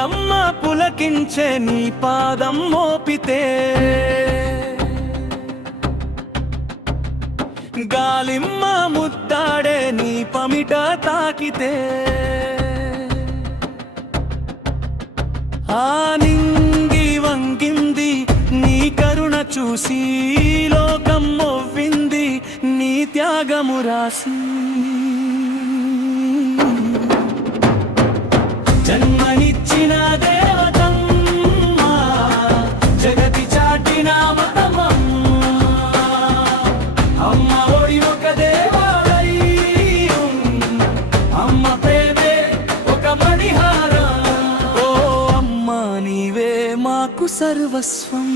నేలమ్మ పులకించే నీ పాదం మోపితే, గాలిమ్మ ముద్దాడే నీ పమిట తాకితే, ఆ నింగి వంగింది నీ కరుణ చూసి, లోకం మొవ్వింది నీ త్యాగము రాసి. జన్మనిచ్చిన దేవతమ్మ, జగతి చాటిన మతమమ్మ, అమ్మ ఒడి ఒక దేవాలయం, అమ్మ ప్రేమే ఒక మణిహారం. ఓ అమ్మ నీవే మాకు సర్వస్వం.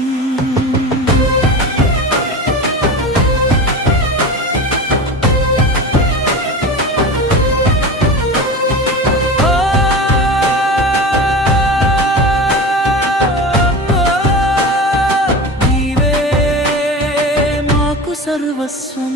సర్వస్వం.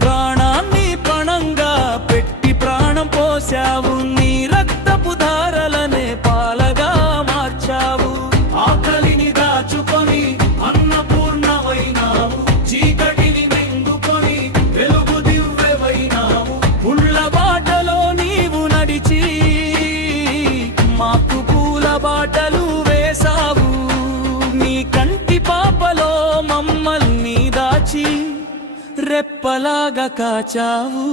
ప్రాణాన్ని పణంగా పెట్టి ప్రాణం పోశావు, నీ రక్తపు ధారలనే పాలగా మార్చావు. ఆకలిని దాచుకొని అన్నపూర్ణమైనావు, చీకటిని మెంగుకొని వెలుగు దివ్వెవైనావు. ముళ్ళ బాటలో నీవు నడిచి మాకు పూల బాటలు వేసావు, నీ కంటి పాపలో మమ్మల్ని దాచి రెప్పలాగా కాచావు.